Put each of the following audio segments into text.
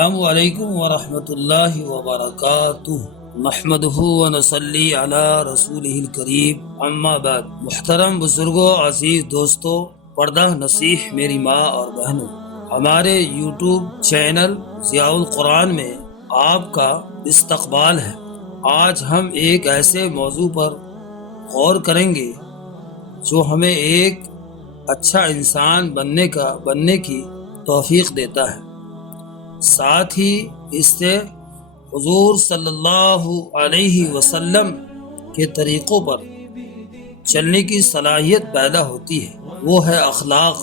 السلام علیکم ورحمۃ اللہ وبرکاتہ نحمدہ ونصلی علی رسولہ الکریم اما بعد۔ محترم بزرگوں، عزیز دوستوں، پردہ نصیح میری ماں اور بہنوں، ہمارے یوٹیوب چینل ضیاء القرآن میں آپ کا استقبال ہے۔ آج ہم ایک ایسے موضوع پر غور کریں گے جو ہمیں ایک اچھا انسان بننے کی توفیق دیتا ہے، ساتھ ہی اس سے حضور صلی اللہ علیہ وسلم کے طریقوں پر چلنے کی صلاحیت پیدا ہوتی ہے، وہ ہے اخلاق۔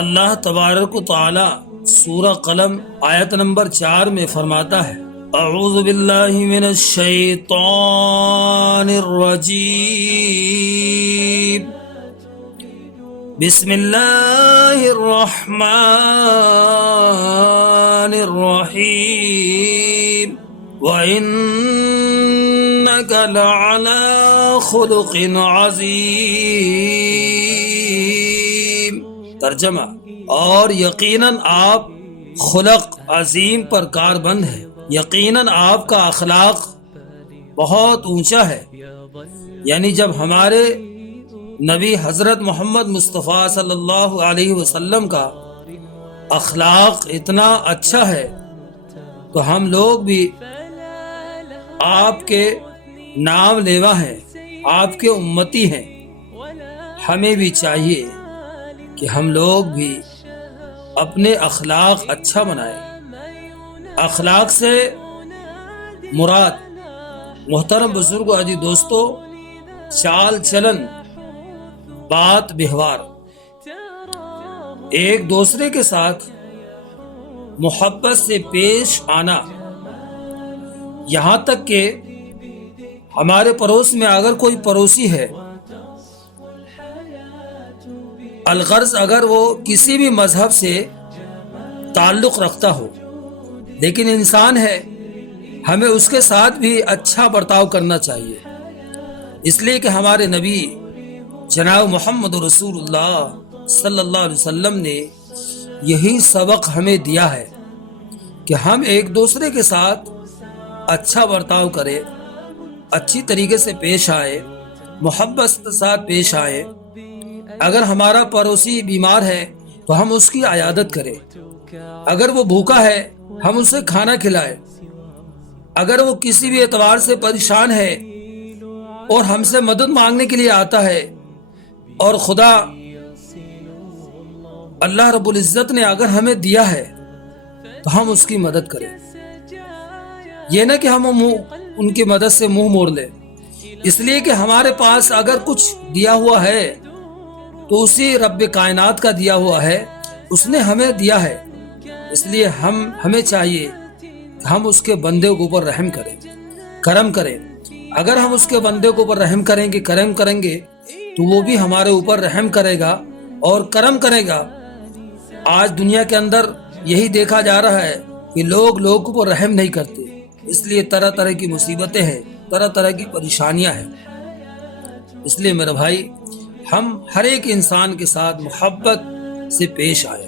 اللہ تبارک و تعالی سورہ قلم آیت نمبر 4 میں فرماتا ہے: اعوذ باللہ من الشیطان الرجیم، بسم اللہ الرحمن الرحیم، وَإِنَّكَ لَعَلَىٰ خُلُقٍ عَظِيمٍ۔ ترجمہ: اور یقیناً آپ خلق عظیم پر کاربند ہے، یقیناً آپ کا اخلاق بہت اونچا ہے۔ یعنی جب ہمارے نبی حضرت محمد مصطفیٰ صلی اللہ علیہ وسلم کا اخلاق اتنا اچھا ہے تو ہم لوگ بھی آپ کے نام لیوا ہیں، آپ کے امتی ہیں۔ ہمیں بھی چاہیے کہ ہم لوگ بھی اپنے اخلاق اچھا بنائیں۔ اخلاق سے مراد محترم بزرگ عزیز دوستو، چال چلن، بات ویوہار، ایک دوسرے کے ساتھ محبت سے پیش آنا۔ یہاں تک کہ ہمارے پڑوس میں اگر کوئی پڑوسی ہے، الغرض اگر وہ کسی بھی مذہب سے تعلق رکھتا ہو لیکن انسان ہے، ہمیں اس کے ساتھ بھی اچھا برتاؤ کرنا چاہیے، اس لیے کہ ہمارے نبی جناب محمد رسول اللہ صلی اللہ علیہ وسلم نے یہی سبق ہمیں دیا ہے کہ ہم ایک دوسرے کے ساتھ اچھا برتاؤ کریں، اچھی طریقے سے پیش آئے، محبت کے ساتھ پیش آئے۔ اگر ہمارا پڑوسی بیمار ہے تو ہم اس کی عیادت کریں، اگر وہ بھوکا ہے ہم اسے کھانا کھلائیں، اگر وہ کسی بھی اعتبار سے پریشان ہے اور ہم سے مدد مانگنے کے لیے آتا ہے اور خدا اللہ رب العزت نے اگر ہمیں دیا ہے تو ہم اس کی مدد کریں، یہ نہ کہ ہم ان کی مدد سے منہ موڑ لیں، اس لیے کہ ہمارے پاس اگر کچھ دیا ہوا ہے تو اسی رب کائنات کا دیا ہوا ہے، اس نے ہمیں دیا ہے، اس لیے ہمیں چاہیے کہ ہم اس کے بندے کے اوپر رحم کریں، کرم کریں۔ اگر ہم اس کے بندے کے اوپر رحم کریں گے، کرم کریں گے تو وہ بھی ہمارے اوپر رحم کرے گا اور کرم کرے گا۔ آج دنیا کے اندر یہی دیکھا جا رہا ہے کہ لوگ لوگوں پر رحم نہیں کرتے، اس لیے طرح طرح کی مصیبتیں ہیں، طرح طرح کی پریشانیاں ہیں۔ اس لیے میرے بھائی، ہم ہر ایک انسان کے ساتھ محبت سے پیش آئے،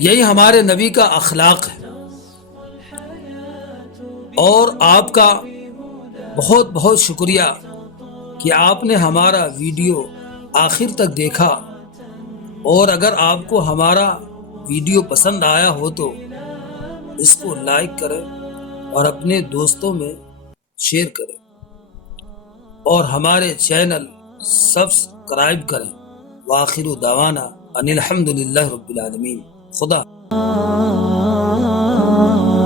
یہی ہمارے نبی کا اخلاق ہے۔ اور آپ کا بہت بہت شکریہ کہ آپ نے ہمارا ویڈیو آخر تک دیکھا، اور اگر آپ کو ہمارا ویڈیو پسند آیا ہو تو اس کو لائک کریں اور اپنے دوستوں میں شیئر کریں، اور ہمارے چینل سبسکرائب کریں۔ وآخر دعوانا ان الحمد للہ رب العالمین۔ خدا